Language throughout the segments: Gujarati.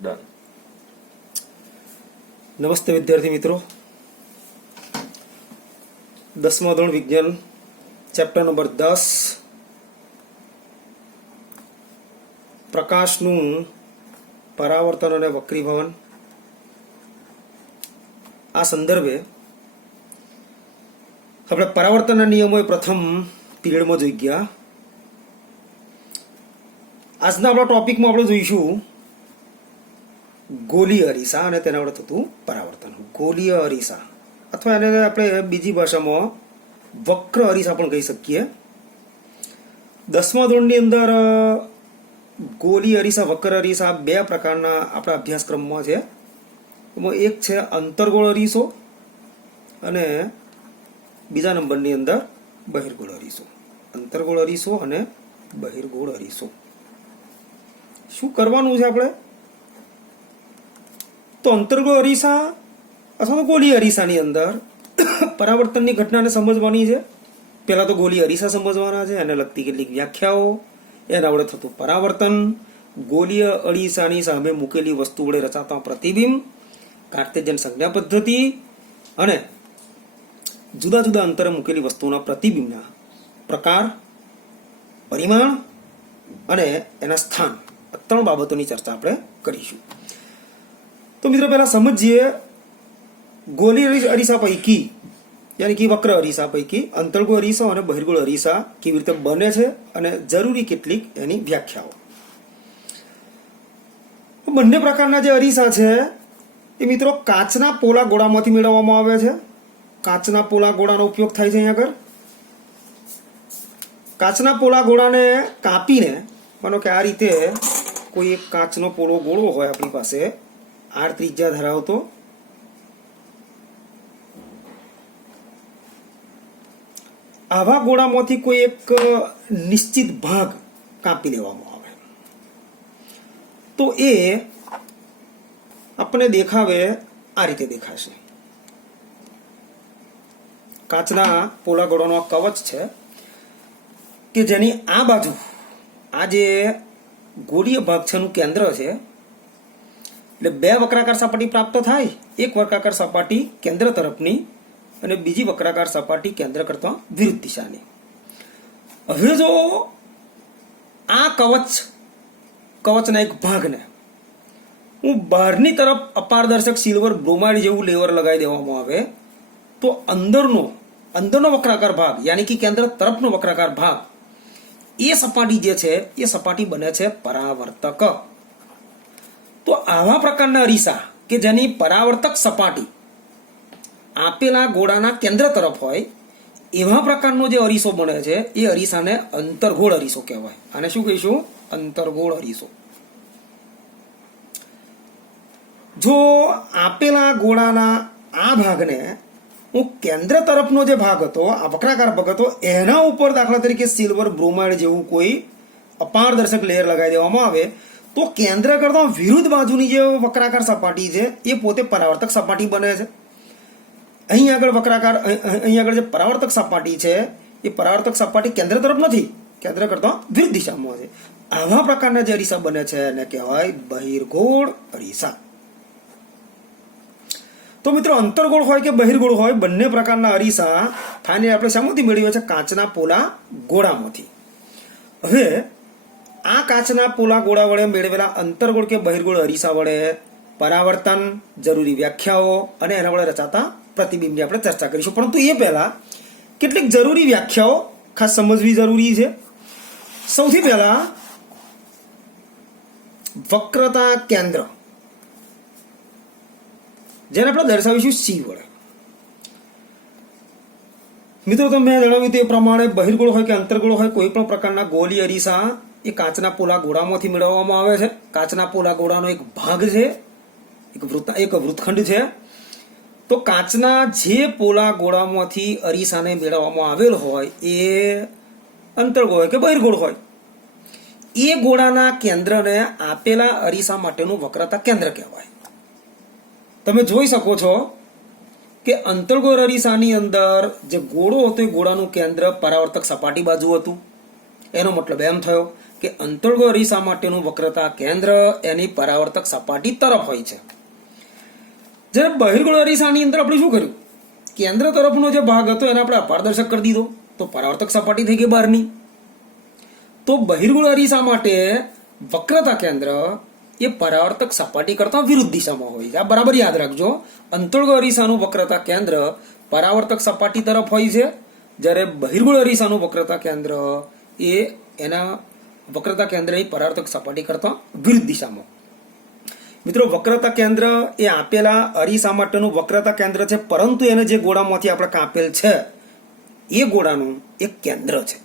ડન. નમસ્તે વિદ્યાર્થી મિત્રો, 10મા ધોરણ વિજ્ઞાન ચેપ્ટર નંબર 10 પ્રકાશનું પરાવર્તન અને વક્રીભવન આ સંદર્ભે આપણે પરાવર્તનના નિયમો પ્રથમ પીરિયડમાં જોઈ ગયા. આજના આપણા ટોપિકમાં આપણે જોઈશું ગોલીય અરીસા અને તેના વડે થતું પરાવર્તન. ગોલીય અરીસા અથવા એને આપણે બીજી ભાષામાં વક્ર અરીસા પણ કહી શકીએ. 10મા ધોરણની અંદર ગોલીય અરીસા, વક્ર અરીસા બે પ્રકારના આપણા અભ્યાસક્રમમાં છે. એમાં એક છે અંતર્ગોળ અરીસો અને બીજા નંબરની અંદર બહિર્ગોળ અરીસો. અંતર્ગોળ અરીસો અને બહિર્ગોળ અરીસો. શું કરવાનું છે આપણે? તો અંતર્ગોળ અરીસા અથવા તો ગોલીય અરીસાની અંદર પરાવર્તનની ઘટનાને સમજવાની છે. પહેલા તો ગોલીય અરીસા સમજવાના છે, એને લગતી કેટલીક વ્યાખ્યાઓ, એના વડે થતું પરાવર્તન, ગોલીય અરીસાની સામે મૂકેલી વસ્તુ વડે રચાતા પ્રતિબિંબ, કાર્ટેશિયન સંજ્ઞા પદ્ધતિ અને જુદા જુદા અંતરે મૂકેલી વસ્તુના પ્રતિબિંબના પ્રકાર, પરિમાણ અને એના સ્થાન, આ ત્રણ બાબતોની ચર્ચા આપણે કરીશું. તો મિત્રો પહેલા સમજીએ ગોલીય અરીસા પૈકી યાની કે વક્ર અરીસા પૈકી અંતર્ગોળ અરીસા અને બહિર્ગોળ અરીસા કેવી રીતે બને છે અને જરૂરી કેટલીક એની વ્યાખ્યાઓ. બંને પ્રકારના જે અરીસા છે એ મિત્રો કાચના પોલા ગોળામાંથી મેળવવામાં આવે છે. કાચના પોલા ગોળાનો ઉપયોગ થાય છે. અહીંયા આગળ કાચના પોલા ગોળાને કાપીને, માનો કે આ રીતે કોઈ એક કાચનો પોલો ગોળો હોય આપણી પાસે, આર ત્રિજ્યા ધરાવતો, આવા ગોળામાંથી કોઈ એક નિશ્ચિત ભાગ કાપી લેવામાં આવે તો એ આપણને દેખાવે આ રીતે દેખાશે. કાચના પોલા ગોળાનો કવચ છે કે જેની આ બાજુ આ જે ગોળીય ભાગ છે એનું કેન્દ્ર છે. એટલે બે વક્રાકાર સપાટી પ્રાપ્ત થાય. એક વક્રાકાર સપાટી કેન્દ્ર તરફની અને બીજી વક્રાકાર સપાટી કેન્દ્ર કરતા વિરુદ્ધ દિશાની. હવે જો આ કવચના એક ભાગને હું બહારની તરફ અપારદર્શક સિલ્વર બ્રોમાઇડ જેવું લેવર લગાવી દેવામાં આવે તો અંદરનો વક્રાકાર ભાગ યાની કે કેન્દ્ર તરફનો વક્રાકાર ભાગ, એ સપાટી જે છે એ સપાટી બને છે પરાવર્તક. તો આવા પ્રકારના અરીસા કે જેની પરાવર્તક સપાટી આપેલા ગોળાના કેન્દ્ર તરફ હોય, એવા પ્રકારનો જે અરીસો બને છે એ અરીસાને અંતર્ગોળ અરીસો કહેવાય. આને શું કહીશું? અંતર્ગોળ અરીસો. જો આપેલા ગોળાના આ ભાગને હું કેન્દ્ર તરફનો જે ભાગ હતો, આ વક્રાકાર ભાગ હતો, એના ઉપર દાખલા તરીકે સિલ્વર બ્રોમાઇડ જેવું કોઈ અપારદર્શક લેયર લગાવી દેવામાં આવે તો કેન્દ્ર કરતા વિરુદ્ધ બાજુની જે વક્રાકાર સપાટી છે એ પોતે પરાવર્તક સપાટી બને છે. અહીં આગળ જે પરાવર્તક સપાટી છે એ પરાવર્તક સપાટી કેન્દ્ર તરફ નથી, કેન્દ્ર કરતા વિરુદ્ધ દિશામાં છે. આવા પ્રકારના જે અરીસા બને છે એને કહેવાય બહિર્ગોળ અરીસા. તો મિત્રો અંતર્ગોળ હોય કે બહિર્ગોળ હોય, બંને પ્રકારના અરીસા ફાઇનલી આપણે શામાંથી મેળવીએ છીએ? કાચના પોલા ગોળામાંથી. હવે આ કાચના પોલા ગોળા વડે મેળવેલા અંતર્ગોળ કે બહિર્ગોળ અરીસા વડે પરાવર્તન, જરૂરી વ્યાખ્યાઓ અને એના વડે રચાતા પ્રતિબિંબની આપણે ચર્ચા કરીશું. પરંતુ એ પહેલા કેટલીક જરૂરી વ્યાખ્યાઓ ખાસ સમજવી જરૂરી છે. સૌથી પહેલા વક્રતા કેન્દ્ર, જેને આપણે દર્શાવીશું સી વડે. મિત્રો તો મેં જણાવ્યું તે પ્રમાણે બહિર્ગોળ હોય કે અંતર્ગોળ હોય, કોઈ પણ પ્રકારના ગોલીય અરીસા એ કાચના પોલા ગોળામાંથી મેળવવામાં આવે છે. કાચના પોલા ગોળાનો એક ભાગ છે, એક વૃત્તખંડ છે. તો કાચના જે પોલા ગોળામાંથી અરીસાને મેળવવામાં આવેલ હોય એ અંતર્ગોળ હોય કે બહિર્ગોળ હોય, એ ગોળાના કેન્દ્રને આપેલા અરીસા માટેનું વક્રતા કેન્દ્ર કહેવાય. તમે જોઈ શકો છો કે અંતર્ગોળ અરીસાની અંદર જે ગોળો હતો એ ગોળાનું કેન્દ્ર પરાવર્તક સપાટી બાજુ હતું. એનો મતલબ એમ થયો કે અંતર્ગો અરીસા માટેનું વક્રતા કેન્દ્ર એની પરાવર્તક સપાટી તરફ હોય છે. જ્યારે બહિર્ગોળ અરીસાની અંદર આપણે શું કર્યું, કેન્દ્ર તરફનો જે ભાગ હતો એને આપણે અપારદર્શક કરી દીધો, તો પરાવર્તક સપાટી થઈ ગઈ બહારની. તો બહિર્ગોળ અરીસા માટે વક્રતા કેન્દ્ર એ પરાવર્તક સપાટી કરતા વિરુદ્ધ દિશામાં હોય છે. આ બરાબર યાદ રાખજો. અંતર્ગોળ અરીસાનું વક્રતા કેન્દ્ર પરાવર્તક સપાટી તરફ હોય છે, જ્યારે બહિર્ગોળ અરીસાનું વક્રતા કેન્દ્ર એ એના વક્રતા કેન્દ્ર એ પરાવર્તક સપાટી કરતા વિરુદ્ધ દિશામાં. મિત્રો, વક્રતા કેન્દ્ર એ આપેલા અરીસા માટેનું વક્રતા કેન્દ્ર છે, પરંતુ એને જે ગોળામાંથી આપણે કાપેલ છે એ ગોળાનું એક કેન્દ્ર છે.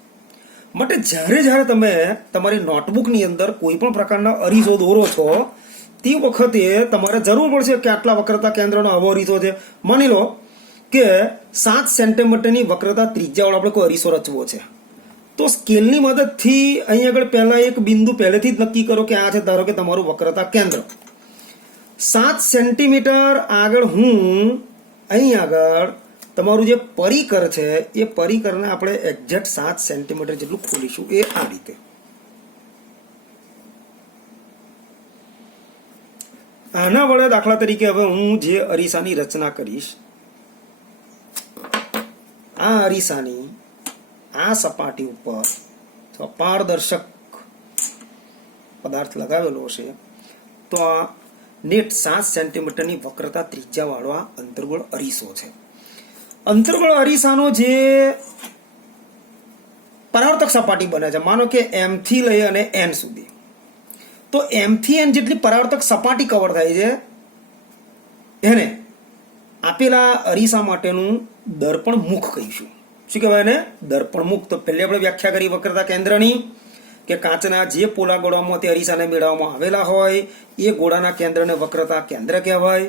માટે જ્યારે તમે તમારી નોટબુકની અંદર કોઈ પણ પ્રકારના અરીસો દોરો છો તે વખતે તમારે જરૂર પડશે કે આટલા વક્રતા કેન્દ્રનો આવો અરીસો છે. માની લો કે 7 સેન્ટીમીટરની વક્રતા ત્રિજ્યાવાળો આપણે કોઈ અરીસો રચવો છે, તો સ્કેલની મદદથી અહીં આગળ પહેલા એક બિંદુ પહેલેથી જ નક્કી કરો કે આ છે, ધારો કે તમારું વક્રતા કેન્દ્ર. 7 સેન્ટીમીટર આગળ હું અહીં આગળ તમારું જે પરિકર છે એ પરિકરને આપણે એક્ઝેક્ટ 7 સેન્ટીમીટર જેટલું ખોલીશું. એ આ રીતે. આના વડે દાખલા તરીકે હવે હું જે અરીસાની રચના કરીશ, આ અરીસાની આ સપાટી ઉપર પારદર્શક પદાર્થ લગાવેલો છે, તો આ નેટ 7 સેન્ટીમીટરની વક્રતા ત્રિજ્યાવાળો આ અંતર્ગોળ અરીસો છે. અંતર્ગોળ અરીસાનો જે પરાવર્તક સપાટી બને છે, માનો કે M થી લઈ અને N સુધી, તો M થી N જેટલી પરાવર્તક સપાટી કવર થાય છે એને આપેલા અરીસા માટેનું દર્પણ મુખ કહીશું. શું કહેવાય એને? દર્પણ મુખ. તો પહેલી આપણે વ્યાખ્યા કરી વક્રતા કેન્દ્રની કે કાચના જે પોલા ગોળામાંથી અરીસાને મેળવવામાં આવેલા હોય એ ગોળાના કેન્દ્રને વક્રતા કેન્દ્ર કહેવાય.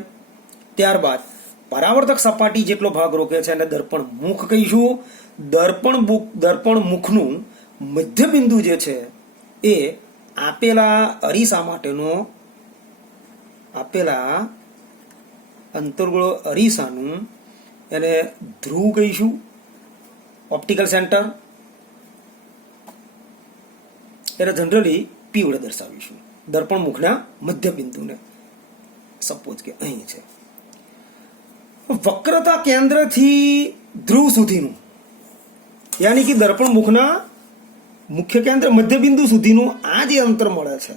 ત્યારબાદ પરાવર્તક સપાટી જેટલો ભાગ રોકે છે એને દર્પણ મુખ કહીશું. દર્પણ મુખનું મધ્ય બિંદુ જે છે એ આપેલા અરીસા માટેનો આપેલા અંતર્ગોળ અરીસાનું એને ધ્રુવ કહીશું, ઓપ્ટિકલ સેન્ટર. એને જનરલી P વડે દર્શાવીશું, દર્પણ મુખના મધ્ય બિંદુને. સપોઝ કે અહીં છે. વક્રતા કેન્દ્રથી ધ્રુવ સુધીનું, યાની કે દર્પણ મુખના મુખ્ય કેન્દ્ર મધ્ય બિંદુ સુધીનું આ જે અંતર મળે છે,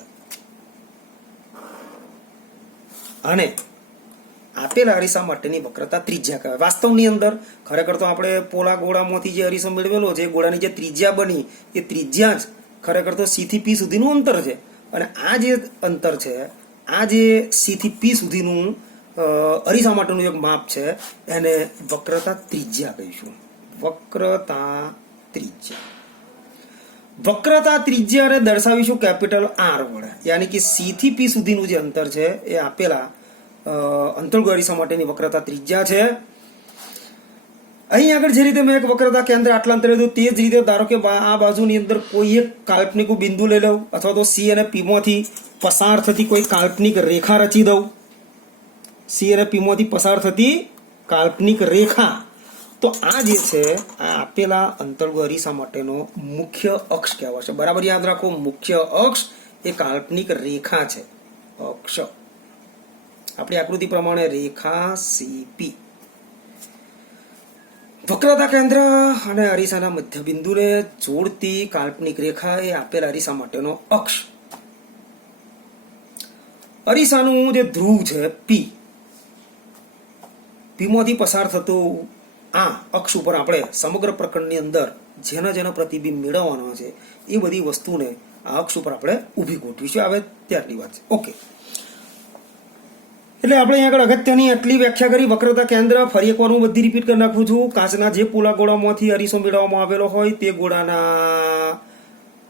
અને આપેલા અરીસા માટેની વક્રતા ત્રિજ્યા કહેવાય. વાસ્તવની અંદર ખરેખર તો આપણે પોલા ગોળામાંથી જે અરીસો મેળવેલો છે, ગોળાની જે ત્રિજ્યા બની એ ત્રિજ્યા જ ખરેખર તો C થી P સુધીનું અંતર છે. અને આ જે અંતર છે, આ જે C થી P સુધીનું અરીસા માટેનું એક માપ છે, એને વક્રતા ત્રિજ્યા કહીશું. વક્રતા ત્રિજ્યાને દર્શાવીશું કેપિટલ R વડે, યાની કે C થી P સુધીનું જે અંતર છે એ આપેલા અંતર્ગોળ અરીસા માટેની વક્રતા ત્રિજ્યા છે. અહીં આગળ જે રીતે મેં એક વક્રતા કેન્દ્ર આટલા અંતરે લીધું, તે જ રીતે ધારો કે આ બાજુની અંદર કોઈ એક કાલ્પનિક બિંદુ લઈ લઉં, અથવા તો C અને P માંથી પસાર થતી કોઈ કાલ્પનિક રેખા રચી દઉં. C અને P માંથી પસાર થતી કાલ્પનિક રેખા. તો આ જે છે આ આપેલા અંતર્ગોળ અરીસા માટેનો મુખ્ય અક્ષ કહેવાશે. બરાબર યાદ રાખો, મુખ્ય અક્ષ એ કાલ્પનિક રેખા છે. અક્ષ આપણી આકૃતિ પ્રમાણે રેખા CP. વક્રતા કેન્દ્ર અને અરીસાના મધ્ય બિંદુને જોડતી કાલ્પનિક રેખા એ આપેલા અરીસા માટેનો અક્ષ. અરીસાનું જે ધ્રુવ છે P માંથી પસાર થતું આ અક્ષ ઉપર આપણે સમગ્ર પ્રકરણની અંદર જેનો પ્રતિબિંબ મેળવવાનો છે એ બધી વસ્તુને આ અક્ષ ઉપર આપણે ઊભી ગોઠવીશું. આવે ત્યારની વાત છે. ઓકે, એટલે આપણે અહીં આગળ અગત્યની આટલી વ્યાખ્યા કરી વક્રતા કેન્દ્ર. ફરી એકવાર હું બધી રિપીટ કરી નાખું છું. કાચના જે પોલા ગોળામાંથી અરીસો મેળવવામાં આવેલો હોય તે ગોળાના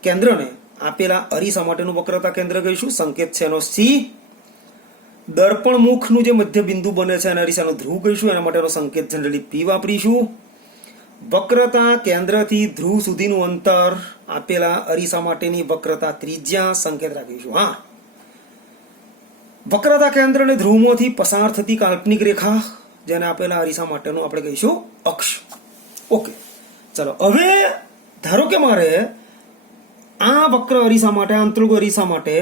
કેન્દ્રને આપેલા અરીસા માટેનું વક્રતા કેન્દ્ર કહીશું. સંકેત છે એનો C. દર્પણ મુખનું જે મધ્ય બિંદુ બને છે અને અરીસાનું ધ્રુવ કહીશું. એના માટેનો સંકેત જનરલી P વાપરીશું. વક્રતા કેન્દ્રથી ધ્રુવ સુધીનું અંતર આપેલા અરીસા માટેની વક્રતા ત્રિજ્યા સંકેત રાખીશું. હા, વક્રતા કેન્દ્ર અને ધ્રુવમાંથી પસાર થતી કાલ્પનિક રેખા જેને આપેલા અરીસા માટેનું આપણે કહીશું અક્ષ. ઓકે, ચલો હવે ધારો કે મારે આ વક્ર અરીસા માટે, અંતર્ગો અરીસા માટે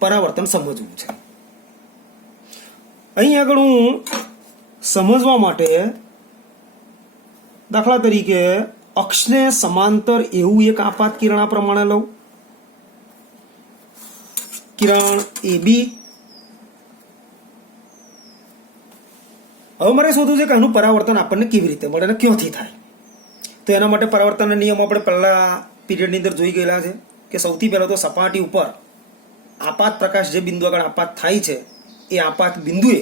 પરાવર્તન સમજવું છે. અહીં આગળ હું સમજવા માટે દાખલા તરીકે અક્ષને સમાંતર એવું એક આપાત કિરણ આ પ્રમાણે લઉં. કિરણ AB. હવે મારે શોધવું છે કે આનું પરાવર્તન આપણને કેવી રીતે મળે અને ક્યાંથી થાય. તો એના માટે પરાવર્તનના નિયમ આપણે પહેલા પીરિયડની અંદર જોઈ ગયેલા છે કે સૌથી પહેલા તો સપાટી ઉપર આપાત પ્રકાશ જે બિંદુ આગળ આપાત થાય છે એ આપાત બિંદુએ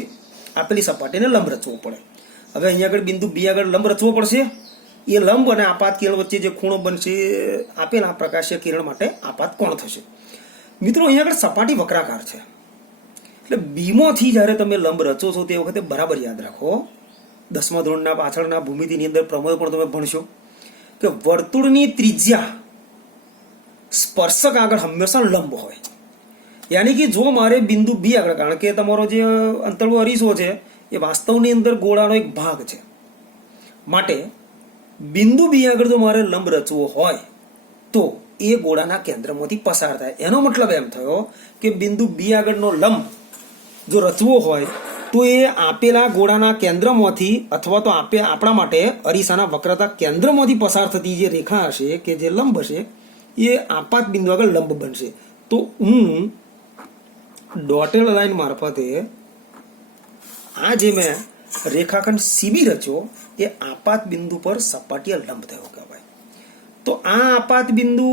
આપેલી સપાટીને લંબ રચવો પડે. હવે અહીંયા આગળ બિંદુ B આગળ લંબ રચવો પડશે. એ લંબ અને આપાત કિરણ વચ્ચે જે ખૂણો બનશે આપેલા પ્રકાશીય કિરણ માટે આપાત કોણ થશે. મિત્રો અહીંયા આગળ સપાટી વક્રાકાર છે એટલે બીમાંથી જ્યારે તમે લંબ રચો છો તે વખતે બરાબર યાદ રાખો. 10મા ધોરણના પાછળના ભૂમિતિની અંદર પ્રમેય પણ તમે ભણશો કે વર્તુળની ત્રિજ્યા સ્પર્શક આગળ હંમેશા લંબ હોય. યાની કે જો મારે બિંદુ B આગળ, કારણ કે તમારો જે અંતર્ગો અરીસો છે એ વાસ્તવની અંદર ગોળાનો એક ભાગ છે, માટે બિંદુ B આગળ જો મારે લંબ રચવો હોય તો એ ગોળાના કેન્દ્રમાંથી પસાર થાય. એનો મતલબ એમ થયો કે બિંદુ B આગળનો લંબ જો રચવો હોય તો એ આપેલા ગોળાના કેન્દ્રમાંથી અથવા તો આપણા માટે અરીસાના વક્રતા કેન્દ્રમાંથી પસાર થતી જે રેખા હશે કે જે લંબ હશે એ આપાત બિંદુ આગળ લંબ બનશે. તો હું ડોટેડ લાઈન મારફતે આ જે મેં રેખાખંડ CB રચ્યો એ આપાત બિંદુ પર સપાટીય લંબ થયો કહેવાય. તો આ આપાત બિંદુ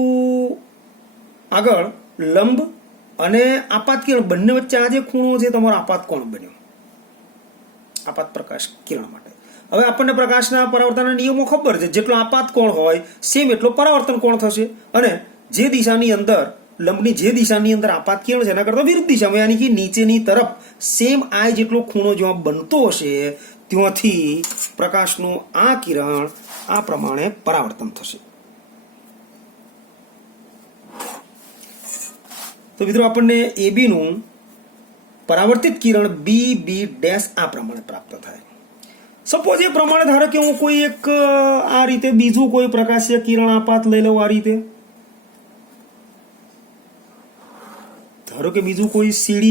આગળ લંબ અને આપાત કિરણ બંને વચ્ચે આ જે ખૂણો છે તમારો આપાત કોણ બન્યો, આપાત પ્રકાશ કિરણ માટે. હવે આપણને પ્રકાશના પરાવર્તનના નિયમો ખબર છે. જેટલો આપાત કોણ હોય સેમ એટલો પરાવર્તન કોણ થશે. અને જે દિશાની અંદર લંબની જે દિશાની અંદર આપાત કિરણ છે એના કરતાં વિરુદ્ધ દિશામાં, યાની કે નીચેની તરફ સેમ આ જેટલો ખૂણો જ્યાં બનતો હશે ત્યાંથી પ્રકાશનું આ કિરણ આ પ્રમાણે પરાવર્તન થશે. તો મિત્રો આપણને AB નું પરાવર્તિત કિરણ BB' આ પ્રમાણે પ્રાપ્ત થાય. સપોઝ એ પ્રમાણે ધારો કે હું કોઈ એક આ રીતે બીજું કોઈ પ્રકાશીય કિરણ આપાત લઈ લઉં. આ રીતે ધારો કે બીજું કોઈ CD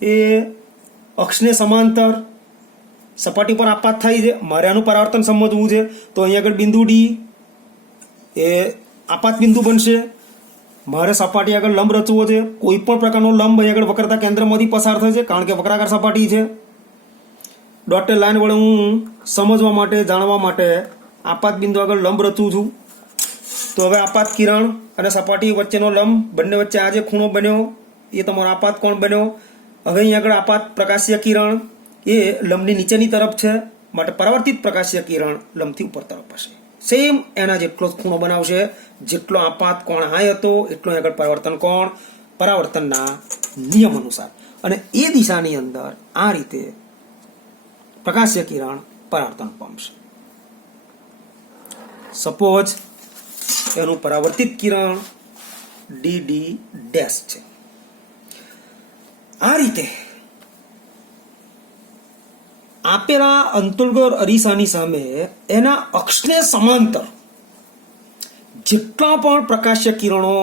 એ અક્ષને સમાંતર સપાટી પર આપાત થાય છે. મારે આનું પરાવર્તન સમજવું છે તો અહીં આગળ બિંદુ D એ આપાત બિંદુ બનશે. મારે સપાટી આગળ લંબ રચવો છે. કોઈ પણ પ્રકારનો લંબ અહીં આગળ વક્રતા કેન્દ્રમાંથી પસાર થશે કારણ કે વક્રાકાર સપાટી છે. ડોટેડ લાઈન વડે હું સમજવા માટે, જાણવા માટે આપાત બિંદુ આગળ લંબ રચું છું. તો હવે આપાત કિરણ અને સપાટી વચ્ચેનો લંબ, બંને વચ્ચે આ જે ખૂણો બન્યો એ તમારો આપાત કોણ બન્યો. હવે અહીં આગળ આપાત પ્રકાશીય કિરણ એ લંબની નીચેની તરફ છે, માટે પરાવર્તિત પ્રકાશીય કિરણ લંબથી ઉપર તરફ હશે. સેમ એના જેટલો જ ખૂણો બનાવશે. જેટલો આપાત કોણ હાઈ હતો એટલો આગળ પરાવર્તન કોણ પરાવર્તનના નિયમ અનુસાર. અને એ દિશાની અંદર આ રીતે પ્રકાશીય કિરણ પરાવર્તન પામશે. સપોઝ એનું પરાવર્તિત કિરણ DD' છે. આ રીતે આપેલા અંતર્ગોળ અરીસાની સામે એના અક્ષને સમાંતર જેટલા પણ પ્રકાશીય કિરણો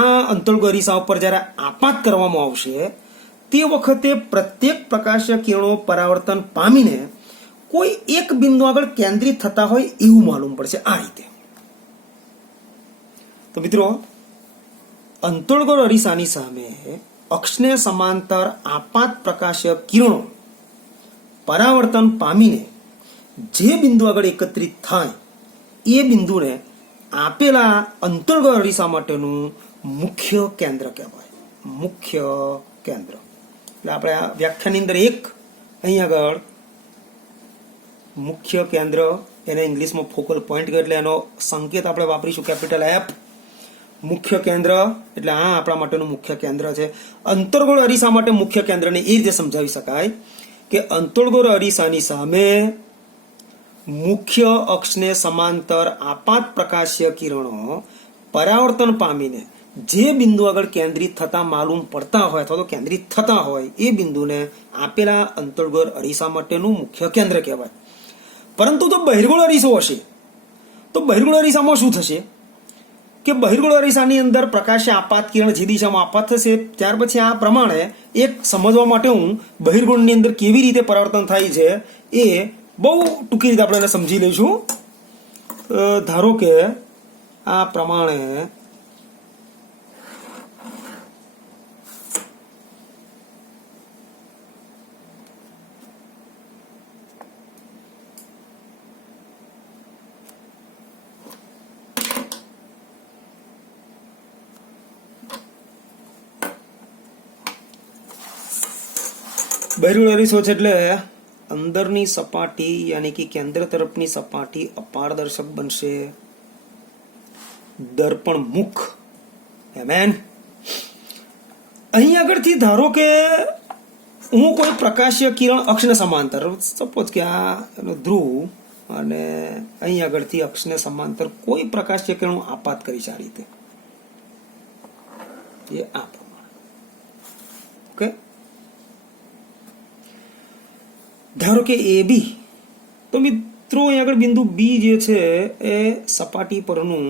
આ અંતર્ગોળ અરીસા ઉપર જ્યારે આપાત કરવામાં આવશે તે વખતે પ્રત્યેક પ્રકાશીય કિરણો પરાવર્તન પામીને કોઈ એક બિંદુ આગળ કેન્દ્રિત થતા હોય એવું માલુમ પડશે. આ રીતે તો મિત્રો અંતર્ગોળ અરીસાની સામે અક્ષને સમાંતર આપાત પ્રકાશીય કિરણો પરાવર્તન પામીને જે બિંદુ આગળ એકત્રિત થાય એ બિંદુને આપેલા અંતર્ગોળ અરીસા માટેનું મુખ્ય કેન્દ્ર કહેવાય. મુખ્ય કેન્દ્ર એટલે આપણે આ વ્યાખ્યાની અંદર એક અહીં આગળ મુખ્ય કેન્દ્ર એને ઇંગ્લિશમાં ફોકલ પોઈન્ટ એટલે એનો સંકેત આપણે વાપરીશું કેપિટલ F. મુખ્ય કેન્દ્ર એટલે આ આપણા માટેનું મુખ્ય કેન્દ્ર છે. અંતર્ગોળ અરીસા માટે મુખ્ય કેન્દ્રને એ રીતે સમજાવી શકાય કે અંતર્ગોળ અરીસાની સામે મુખ્ય અક્ષને સમાંતર આપાત પ્રકાશીય કિરણો પરાવર્તન પામીને જે બિંદુ આગળ કેન્દ્રિત થતા માલુમ પડતા હોય અથવા તો કેન્દ્રિત થતા હોય એ બિંદુને આપેલા અંતર્ગોળ અરીસા માટેનું મુખ્ય કેન્દ્ર કહેવાય. પરંતુ જો બહિર્ગોળ અરીસો હશે તો બહિર્ગોળ અરીસામાં શું થશે કે બહિર્ગોળ અરીસાની અંદર પ્રકાશીય આપાત કિરણ જે દિશામાં આપાત થશે ત્યાર પછી આ પ્રમાણે એક સમજવા માટે હું બહિર્ગોળની અંદર કેવી રીતે પરાવર્તન થાય છે એ બહુ ટૂંકી રીતે આપણે એને સમજી લઈશું. ધારો કે આ પ્રમાણે બહિર્ગોળ અરીસો છે એટલે અંદરની સપાટી યાની કે કેન્દ્ર તરફની સપાટી અપારદર્શક બનશે, દર્પણ મુખ. એમેન. અહીં આગળથી ધારો કે હું કોઈ પ્રકાશીય કિરણ અક્ષને સમાંતર, સપોઝ કે આ ધ્રુવ અને અહીં આગળથી અક્ષને સમાંતર કોઈ પ્રકાશીય કિરણ આપાત કરીશ આ રીતે, એ આ પ્રમાણે. ઓકે, ધારો કે એ બી, તો મિત્રો અહીં આગળ બિંદુ બી જે છે એ સપાટી પરનું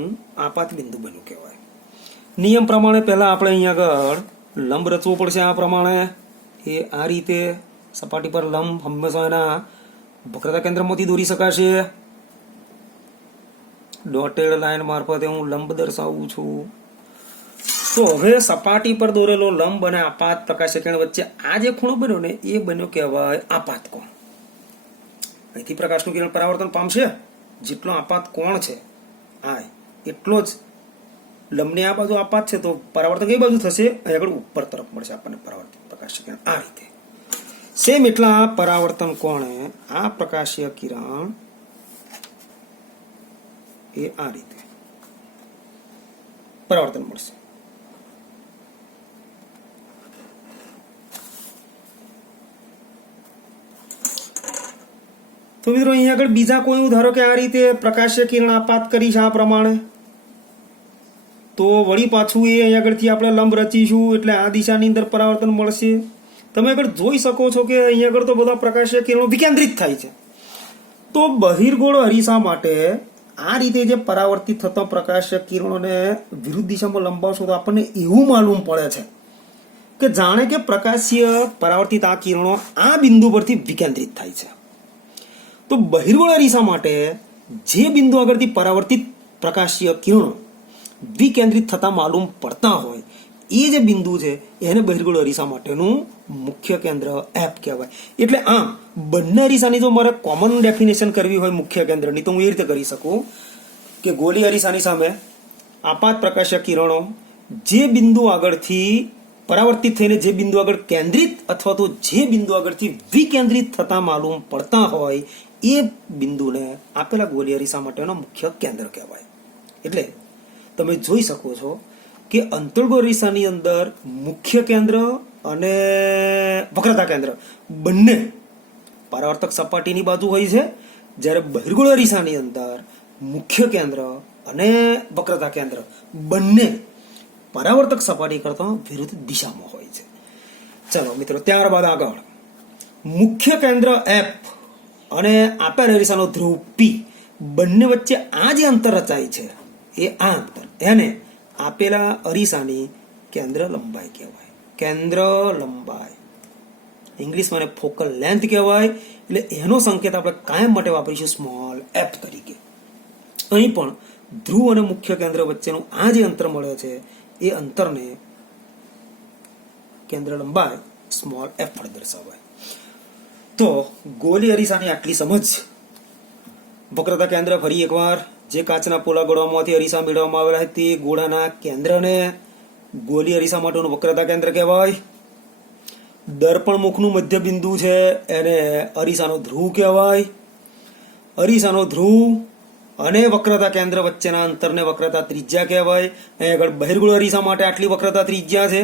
આપાત બિંદુ બન્યું કહેવાય. નિયમ પ્રમાણે પહેલા આપણે અહીં આગળ લંબ રચવો પડશે. આ પ્રમાણે એ આ રીતે સપાટી પર લંબ હંમેશા એના વક્રતા કેન્દ્રમાંથી દોરી શકાશે. ડોટેડ લાઈન મારફતે હું લંબ દર્શાવું છું. તો હવે સપાટી પર દોરેલો લંબ અને આપાત પ્રકાશીય કિરણ વચ્ચે આ જે ખૂણો બન્યો ને એ બન્યો કહેવાય આપાત કોણ. અહીંથી પ્રકાશનું કિરણ પરાવર્તન પામશે, જેટલો આપાત કોણ છે આ એટલો જ લંબની આ બાજુ આપાત છે તો પરાવર્તન કઈ બાજુ થશે, અહીં આગળ ઉપર તરફ મળશે આપણને પરાવર્તિત પ્રકાશીય કિરણ આ રીતે. સેમ એટલા પરાવર્તન કોણે આ પ્રકાશીય કિરણ એ આ રીતે પરાવર્તન મળશે. તો મિત્રો અહીંયા આગળ બીજા કોઈ ધારો કે આ રીતે પ્રકાશીય કિરણ આપાત કરી છે આ પ્રમાણે, તો વળી પાછું એ અહીંયા આગળથી આપણે લંબ રચીશું એટલે આ દિશાની અંદર પરાવર્તન મળશે. તમે આગળ જોઈ શકો છો કે અહીંયા આગળ તો બધા પ્રકાશીય કિરણો વિકેન્દ્રિત થાય છે. તો બહિર્ગોળ અરીસા માટે આ રીતે જે પરાવર્તિત થતા પ્રકાશીય કિરણોને વિરુદ્ધ દિશામાં લંબાવશો તો આપણને એવું માલુમ પડે છે કે જાણે કે પ્રકાશીય પરાવર્તિત આ કિરણો આ બિંદુ પરથી વિકેન્દ્રિત થાય છે. તો બહિર્ગોળ અરીસા માટે જે બિંદુ આગળથી પરાવર્તિત પ્રકાશીય કિરણો વિકેન્દ્રિત થતા માલુમ પડતા હોય એ જે બિંદુ છે એને બહિર્ગોળ અરીસા માટેનું મુખ્ય કેન્દ્ર એફ કહેવાય. એટલે આમ બંને અરીસાની જો મારે કોમન ડેફિનેશન કરવી હોય મુખ્ય કેન્દ્રની તો હું એ રીતે કરી શકું કે ગોળી અરીસાની સામે આપાત પ્રકાશીય કિરણો જે બિંદુ આગળથી પરાવર્તિત થઈને જે બિંદુ આગળ કેન્દ્રિત અથવા તો જે બિંદુ આગળથી વિકેન્દ્રિત થતા માલુમ પડતા હોય એ બિંદુને આપેલા ગોળી અરીસા માટેનો મુખ્ય કેન્દ્ર કહેવાય. એટલે તમે જોઈ શકો છો કે અંતર્ગોળ અરીસાની અંદર મુખ્ય કેન્દ્ર અને વક્રતા કેન્દ્ર બંને પરાવર્તક સપાટીની બાજુ હોય છે, જ્યારે બહિર્ગોળ અરીસાની અંદર મુખ્ય કેન્દ્ર અને વક્રતા કેન્દ્ર બંને પરાવર્તક સપાટી કરતા વિરુદ્ધ દિશામાં હોય છે. ચલો મિત્રો, ત્યારબાદ આગળ મુખ્ય કેન્દ્ર એફ અને આપેલ અરીસાનો ધ્રુવ પી બંને વચ્ચે આ જે અંતર રચાય છે એ આ અંતર એને આપેલા અરીસાની કેન્દ્ર લંબાઈ કહેવાય. કેન્દ્ર લંબાઈ ઇંગ્લિશમાં ફોકલ લેન્થ કહેવાય. એટલે એનો સંકેત આપણે કાયમ માટે વાપરીશું સ્મોલ એફ તરીકે. અહીં પણ ધ્રુવ અને મુખ્ય કેન્દ્ર વચ્ચેનું આ જે અંતર મળે છે એ અંતરને કેન્દ્ર લંબાઈ સ્મોલ એફ વડે દર્શાવાય. તો ગોળી અરીસાની આટલી સમજ. વક્રતા કેન્દ્ર ફરી એકવાર જે કાચના પોલા ગોળામાંથી અરીસા મેળવવામાં આવેલા છે તે ગોળાના કેન્દ્રને ગોળી અરીસા માટેનું વક્રતા કેન્દ્ર કહેવાય. દર્પણ મુખનું મધ્ય બિંદુ છે એને અરીસાનો ધ્રુવ કહેવાય. અરીસાનો ધ્રુવ અને વક્રતા કેન્દ્ર વચ્ચેના અંતરને વક્રતા ત્રિજ્યા કહેવાય. અહીં આગળ બહિર્ગોળ અરીસા માટે આટલી વક્રતા ત્રિજ્યા છે,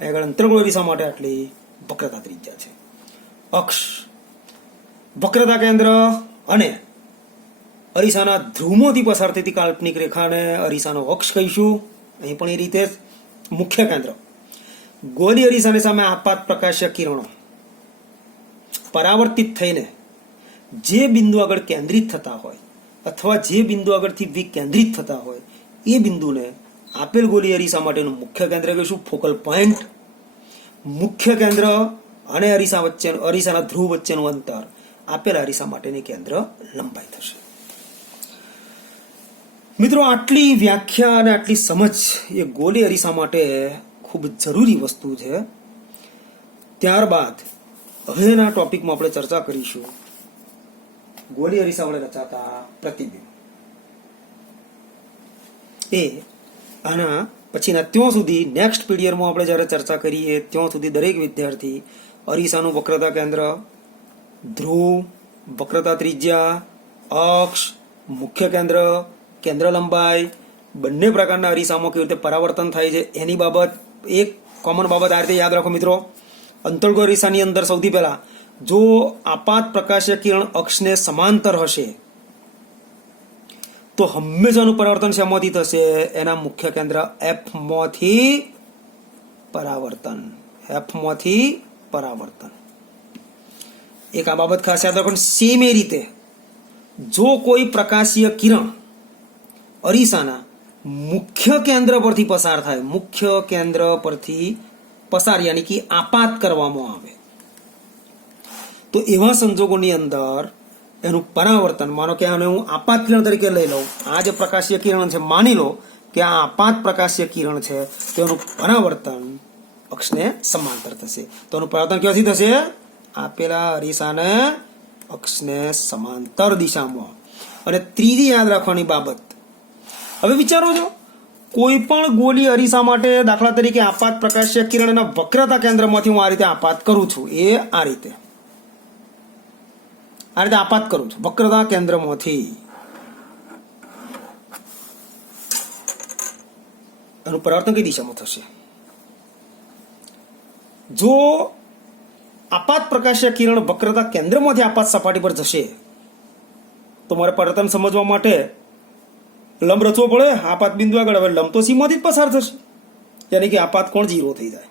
અહીં આગળ અંતર્ગોળ અરીસા માટે આટલી વક્રતા ત્રિજ્યા છે. અક્ષ વક્રતા કેન્દ્ર અને અરીસાના ધ્રુવમાંથી પસાર થતી કાલ્પનિક રેખાને અરીસાનો અક્ષ કહીશું. અહીં પણ એ રીતે મુખ્ય કેન્દ્ર ગોળી અરીસાની સામે આપાત પ્રકાશીય કિરણો પરાવર્તિત થઈને જે બિંદુ આગળ કેન્દ્રિત થતા હોય અથવા જે બિંદુ આગળથી વિકેન્દ્રિત થતા હોય એ બિંદુને આપેલ ગોળી અરીસા માટેનું મુખ્ય કેન્દ્ર કહીશું, ફોકલ પોઈન્ટ. મુખ્ય કેન્દ્ર અને અરીસા વચ્ચેનું, અરીસાના ધ્રુવ વચ્ચેનું અંતર આપેલ અરીસા માટેની કેન્દ્ર લંબાઈ થશે. મિત્રો, આટલી વ્યાખ્યા અને આટલી સમજ એ ગોળી અરીસા માટે ખૂબ જરૂરી વસ્તુ છે. ત્યારબાદ હવેના ટોપિકમાં આપણે ચર્ચા કરીશું ગોળી અરીસા વડે રચાતા પ્રતિબિંબ. એ આના પછીના ત્યાં સુધી નેક્સ્ટ પીરિયડમાં આપણે જ્યારે ચર્ચા કરીએ ત્યાં સુધી દરેક વિદ્યાર્થી અરીસાનું વક્રતા કેન્દ્ર, ધ્રુવ, વક્રતા ત્રિજ્યા, અક્ષ, મુખ્ય કેન્દ્ર, કેન્દ્ર લંબાઈ, બંને પ્રકારના અરીસામાં કેવી રીતે પરાવર્તન થાય છે એની બાબત, એક કોમન બાબત આ રીતે યાદ રાખો મિત્રો. અંતર્ગોળ અરીસાની અંદર સૌથી પહેલા જો આપાત પ્રકાશીય કિરણ અક્ષને સમાંતર હશે તો હંમેશાનું પરાવર્તન શેમાંથી થશે? એના મુખ્ય કેન્દ્ર એફ માંથી પરાવર્તન. એફ માંથી પરાવર્તન. એક આ બાબત ખાસ યાદ રાખો. સેમ એ રીતે જો કોઈ પ્રકાશીય કિરણ અરીસાના મુખ્ય કેન્દ્ર પરથી પસાર થાય, મુખ્ય કેન્દ્ર પરથી પસાર યાની કે આપાત કરવામાં આવે, તો એવા સંજોગોની અંદર એનું પરાવર્તન, માનો કે આને હું આપાત કિરણ તરીકે લઈ લઉં, આ જે પ્રકાશીય કિરણ છે માની લો કે આ આપાત પ્રકાશીય કિરણ છે, તો એનું પરાવર્તન અક્ષને સમાંતર થશે. તો એનું પરાવર્તન ક્યાંથી થશે? આપેલા અરીસાને અક્ષને સમાંતર દિશામાં. અને ત્રીજી યાદ રાખવાની બાબત, હવે વિચારો છો કોઈ પણ ગોળી અરીસા માટે દાખલા તરીકે આપાત પ્રકાશીય કિરણના વક્રતા કેન્દ્રમાંથી હું આ રીતે આપાત કરું છું, એ આ રીતે આપાત કરું છું વક્રતા કેન્દ્રમાંથી, એનું પરાવર્તન કઈ દિશામાં થશે? જો આપાત પ્રકાશીય કિરણ વક્રતા કેન્દ્રમાંથી આપાત સપાટી પર જશે તો મારે પરાવર્તન સમજવા માટે લંબ રચવો પડે આપાત બિંદુ આગળ. હવે લંબ તો સીમાંથી જ પસાર થશે, યાની કે આપાત કોણ 0 થઈ જાય.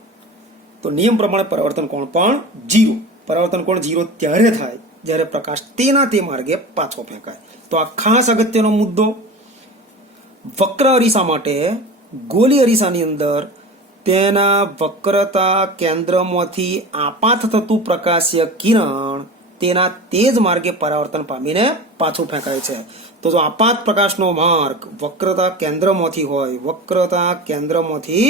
તો નિયમ પ્રમાણે પરાવર્તન કોણ પણ 0. પરાવર્તન કોણ 0 ત્યારે થાય જ્યારે પ્રકાશ તેના તે માર્ગે પાછો ફેંકાય. તો આ ખાસ અગત્યનો મુદ્દો. વક્ર અરીસા માટે ગોળી અરીસાની અંદર તેના વક્રતા કેન્દ્રમાંથી આપાત થતું પ્રકાશીય કિરણ તેના તે જ માર્ગે પરાવર્તન પામીને પાછું ફેંકાય છે. તો જો આપાત પ્રકાશનો માર્ગ વક્રતા કેન્દ્રમાંથી હોય, વક્રતા કેન્દ્રમાંથી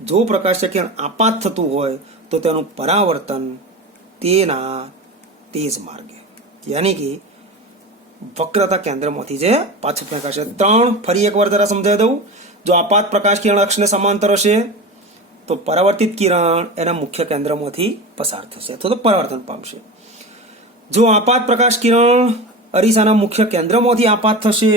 જો પ્રકાશીય કિરણ આપાત થતું હોય તો તેનું પરાવર્તન તેના તે જ માર્ગે, યાની કે વક્રતા કેન્દ્રમાંથી જે પાછું ફેંકાશે. 3 ફરી એકવાર જરા સમજાવી દઉં. જો આપાત પ્રકાશ કિરણ અક્ષને સમાંતર હશે તો પરાવર્તિત કિરણ એના મુખ્ય કેન્દ્રમાંથી પસાર થશે અથવા તો પરાવર્તન પામશે. જો આપાત પ્રકાશ કિરણ અરીસાના મુખ્ય કેન્દ્રમાંથી આપાત થશે